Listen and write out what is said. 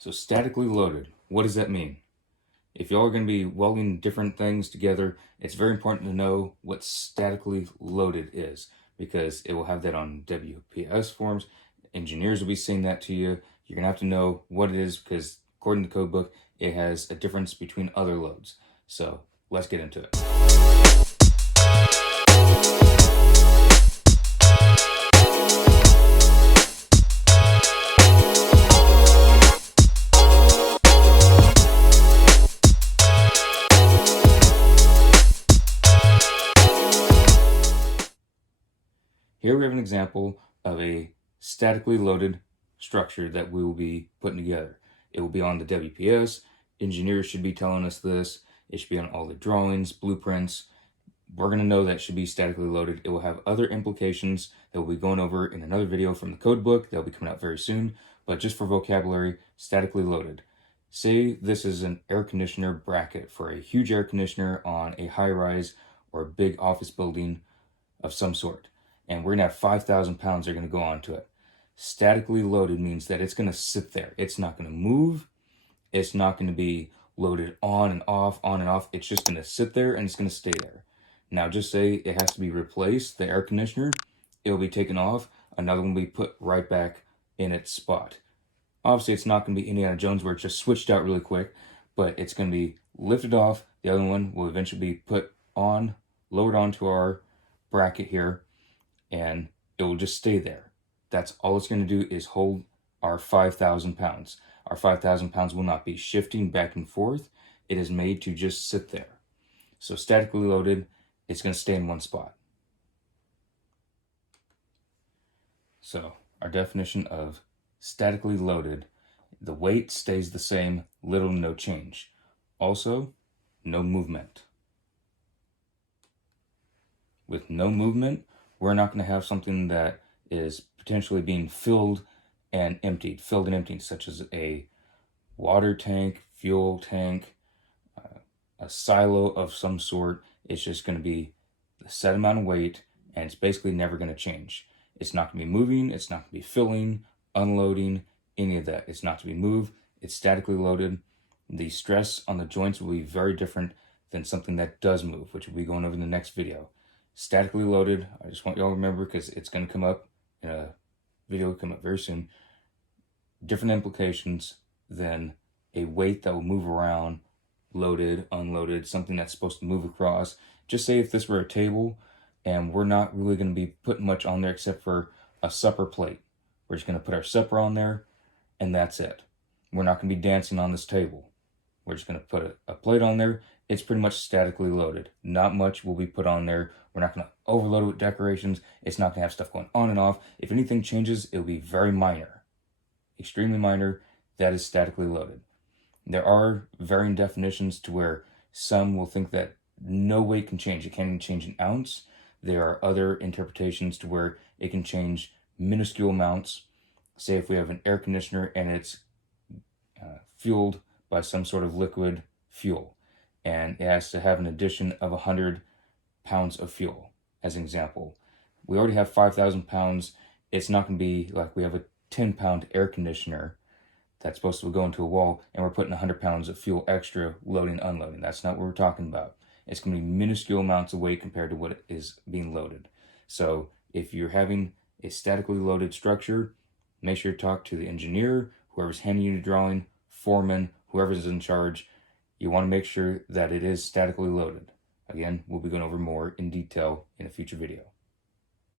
So statically loaded, what does that mean? If y'all are going to be welding different things together, it's very important to know what statically loaded is, because it will have that on WPS forms. Engineers will be saying that to you. You're going to have to know what it is, because according to the code book, it has a difference between other loads. So let's get into it. Here we have an example of a statically loaded structure that we will be putting together. It will be on the WPS. Engineers should be telling us this. It should be on all the drawings, blueprints. We're going to know that it should be statically loaded. It will have other implications that we'll be going over in another video from the code book that will be coming out very soon. But just for vocabulary, statically loaded. Say this is an air conditioner bracket for a huge air conditioner on a high-rise or a big office building of some sort. And we're going to have 5,000 pounds that are going to go onto it. Statically loaded means that it's going to sit there. It's not going to move. It's not going to be loaded on and off, on and off. It's just going to sit there and it's going to stay there. Now, just say it has to be replaced, the air conditioner, it'll be taken off. Another one will be put right back in its spot. Obviously, it's not going to be Indiana Jones where it's just switched out really quick, but it's going to be lifted off. The other one will eventually be put on, lowered onto our bracket here, and it will just stay there. That's all it's going to do is hold our 5,000 pounds. Our 5,000 pounds will not be shifting back and forth. It is made to just sit there. So statically loaded, it's going to stay in one spot. So our definition of statically loaded, the weight stays the same, little to no change. Also, no movement. With no movement, we're not going to have something that is potentially being filled and emptied, such as a water tank, fuel tank, a silo of some sort. It's just going to be a set amount of weight, and it's basically never going to change. It's not going to be moving, it's not going to be filling, unloading, any of that. It's not to be moved. It's statically loaded. The stress on the joints will be very different than something that does move, which we'll be going over in the next video. Statically loaded, I just want y'all to remember, because it's going to come up in a video come up very soon. Different implications than a weight that will move around, loaded, unloaded, something that's supposed to move across. Just say if this were a table and we're not really going to be putting much on there except for a supper plate. We're just going to put our supper on there and that's it. We're not going to be dancing on this table. We're just going to put a plate on there. It's pretty much statically loaded. Not much will be put on there. We're not going to overload it with decorations. It's not going to have stuff going on and off. If anything changes, it'll be very minor. Extremely minor. That is statically loaded. There are varying definitions to where some will think that no weight can change. It can't even change an ounce. There are other interpretations to where it can change minuscule amounts. Say if we have an air conditioner and it's fueled by some sort of liquid fuel, and it has to have an addition of 100 pounds of fuel, as an example. We already have 5,000 pounds. It's not going to be like we have a 10-pound air conditioner that's supposed to go into a wall, and we're putting 100 pounds of fuel extra, loading, unloading. That's not what we're talking about. It's going to be minuscule amounts of weight compared to what is being loaded. So if you're having a statically loaded structure, make sure to talk to the engineer, whoever's handing you the drawing, foreman, whoever's in charge. You want to make sure that it is statically loaded. Again, we'll be going over more in detail in a future video.